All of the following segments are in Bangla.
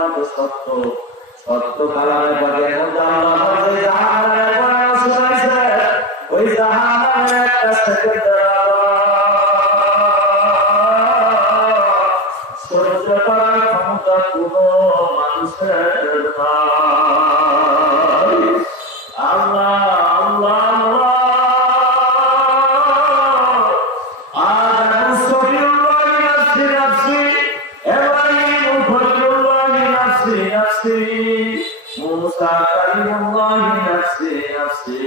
মতো সত্য সত্য কালামে পাকের মধ্যে আল্লাহ যে জাহান্নামের বর্ণনা শোনাইছে ওই জাহান্নামের একটা সেকেন্ড সহ্য করার ক্ষমতা কোনো মানুষের নাই। আল্লাহ আল্লাহ موسى كريم الله نفسي نفسي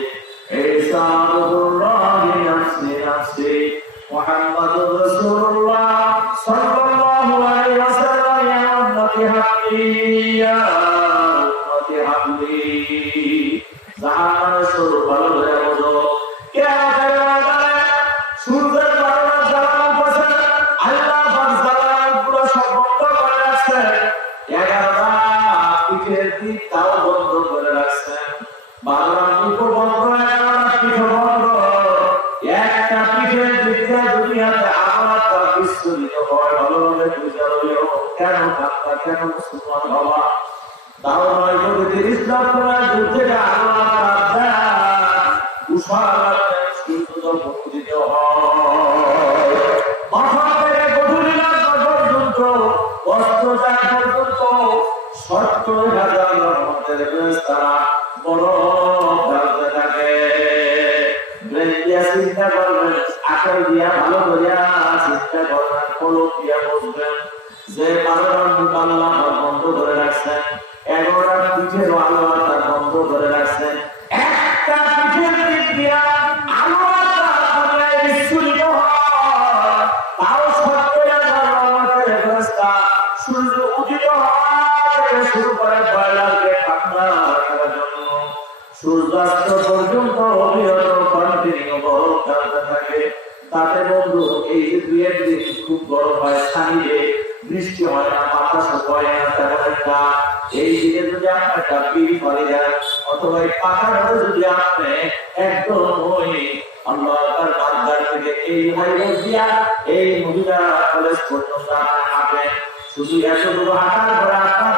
عيسى روح الله نفسي نفسي محمد رسول الله صلى الله عليه وسلم يا أمتي حقي يا أمتي حقي زعما شروع بالغ क्या करेगा सूरज बारह जलाल पसंद अल्लाह पर जलाल पूरा शब्द করে রাখছে 11টা পিঠের দিক তাও বন্ধ করে রাখছেন 12টা মুখ বন্ধ 11টা পিঠ বন্ধ একটা পিঠের দিকে দুনিয়াতে আমারটা বিস্ফোরিত হয় ভালোভাবে বুঝা হলেও কেন কাঁদতা কেন মুসলমান বাবা তাও নয় যদি 30 লক্ষ দূর থেকে আল্লাহ রাখা উষার সূর্য পরিচিত হয় মাথা থেকে গভীর পর্যন্ত অস্ত্রটা পর্যন্ত 70,000 রহমতের ফেরেশতারা বড় করতে থাকে চিন্তা করবেন আকল দিয়া ভালো করিয়া চিন্তা করবেন কলম দিয়া বসবেন যে 12টা মুখ আল্লাহ বন্ধ করে রাখছেন 11টা পিঠের আল্লাহ তার বন্ধ করে রাখছেন একটা পিঠের দিক দিয়া আল্লাহ তার বিস্ফোরিত হয় তাও 70,000 রহমতের ফেরেশতা সূর্য উদিত হয় শুরু করে বয়লাকে ঠান্ডা রাখার জন্য সূর্যাস্ত পর্যন্ত অবিরত কন্টিনিউ গরম চলতে থাকে তাতে বন্ধু এই যে 2 দিন খুব গরম হয় ছানিয়ে বৃষ্টি হয় না বাতাস হয় না তেমন একটা এই দিনে যদি আপনার কাপড় পরে যায় অথবা এই পাখার মধ্যে যদি আপনি একদম ওই আল্লাহ তার বান্দার থেকে এই হাইওয়ে দিয়া এই মহিলা কলেজ পর্যন্ত আপনি হাঁটেন শুধু এতটুকু হাঁটার পরে আপনার